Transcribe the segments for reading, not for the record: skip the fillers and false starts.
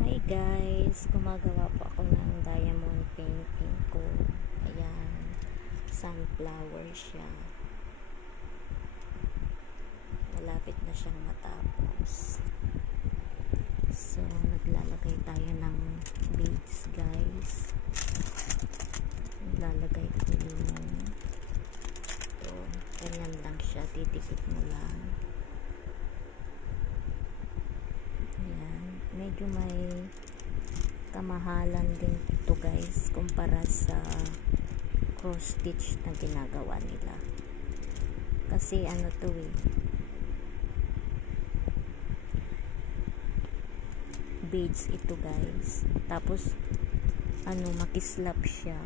Hi guys, gumagawa po ako ng diamond painting ko. Ayan, sunflower siya. Malapit na siyang matapos. So, naglalagay tayo ng beads guys. Naglalagay ko yung ito, ganyan lang siya, didikit mo lang. Medyo may kamahalan din ito guys kumpara sa cross stitch na ginagawa nila, kasi ano to beads ito guys, tapos ano, makislap siya,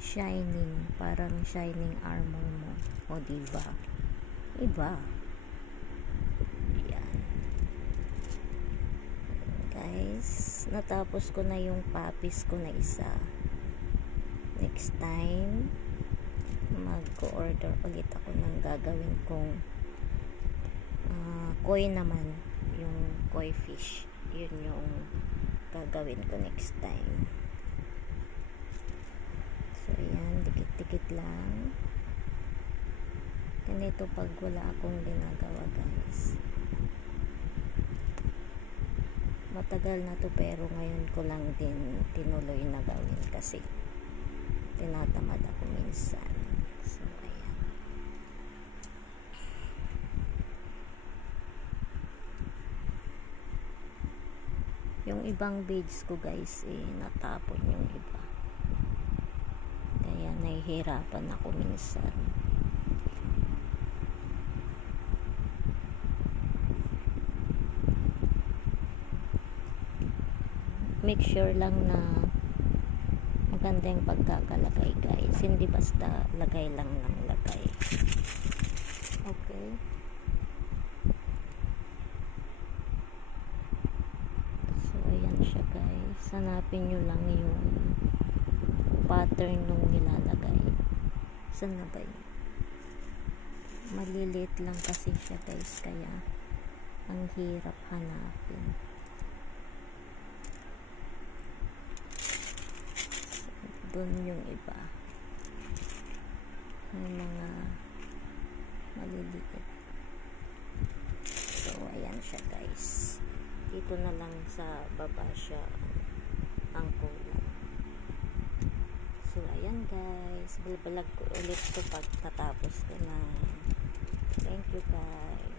shining, parang shining armor mo, o diba iba guys. Natapos ko na yung papis ko na isa. Next time mag-order ulit ako ng gagawin kong koi naman, yung koi fish, yun yung gagawin ko next time. So ayan, dikit-dikit lang ganito pag wala akong ginagawa guys. Matagal na to, pero ngayon ko lang din tinuloy na gawin kasi tinatamad ako minsan. So ayan, yung ibang beads ko guys natapon yung iba, kaya nahihirapan ako minsan. Make sure lang na maganda yung pagkakalagay guys, hindi basta lagay lang ng lagay. Okay, so ayan siya guys, hanapin nyo lang yung pattern nung nilalagay. Saan na ba yun? Maliliit lang kasi siya guys, kaya ang hirap hanapin. Doon yung iba, yung mga maliliit. So ayan siya guys, dito na lang sa baba siya ang kulang. So ayan guys, balbalag ko ulit ito pag tatapos ko na. Thank you guys.